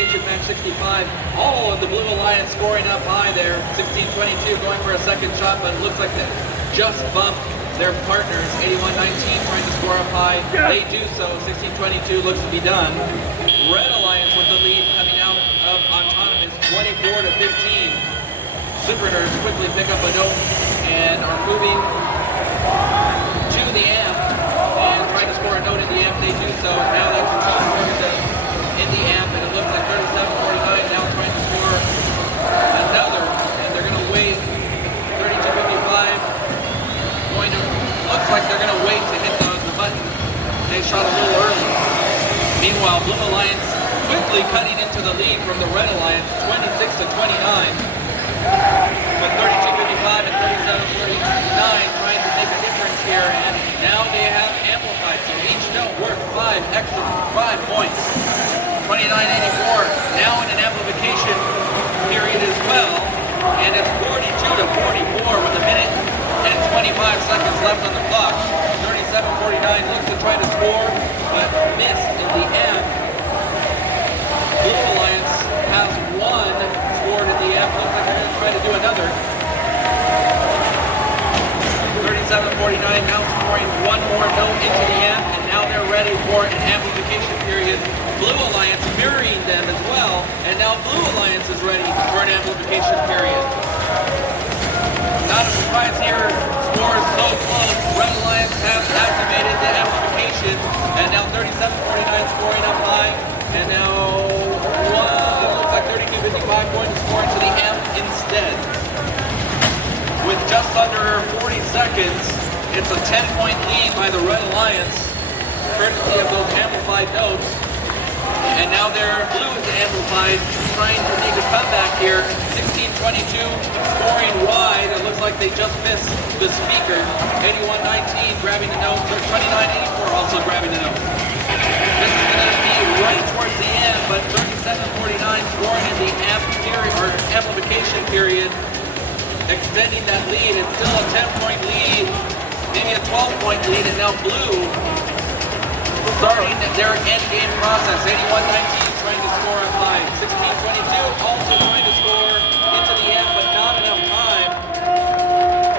amplification match 65. All of the Blue Alliance scoring up high there. 1622 going for a second shot, but it looks like they just bumped their partners. 8119 trying to score up high. They do so. 1622 looks to be done. Red Alliance with the lead coming out of Autonomous, 24 to 15. SuperNURDs quickly pick up a note and are moving to the amp and trying to score a note in the amp. They do so. Now that's two scores in the amp, and it looks like 37-49 now trying to score another, and they're going to wait. 32-55. Looks like they're going to wait to hit the button. They shot a little early. Meanwhile, Blue Alliance quickly cutting into the lead from the Red Alliance, 26 to 29. With 32-55 and 37-49 trying to make a difference here, and now they have amplified, so each note worth 5 points. 29-84 now in an amplification period as well, and it's 42 to 44 with a minute and 25 seconds left on the clock. 37-49 looks to try to score, but miss in the end. Blue Alliance has one scored in the amp. Looks like they're going to try to do another. 37-49 now scoring one more note into the amp, and now they're ready for an amplification period. Blue Alliance mirroring them as well, and now Blue Alliance is ready for an amplification period. Not a surprise here, scores so close. Red Alliance has activated the amplification, and now 37-49 scoring up high, and now looks like 32-55 going to score into the amp instead. With just under 40 seconds, it's a 10-point lead by the Red Alliance, courtesy of those amplified notes. And now their Blue is amplified, trying to make a comeback here. 16-22, scoring wide. It looks like they just missed the speaker. 81-19 grabbing the note. 29-84 also grabbing the note. This is going to be right towards the end, but 37-49 scoring in the amp period, or amplification period, extending that lead. It's still a 10-point lead, maybe a 12-point lead, and now Blue starting their end game process. 81-19 trying to score a 5. 16-22 also trying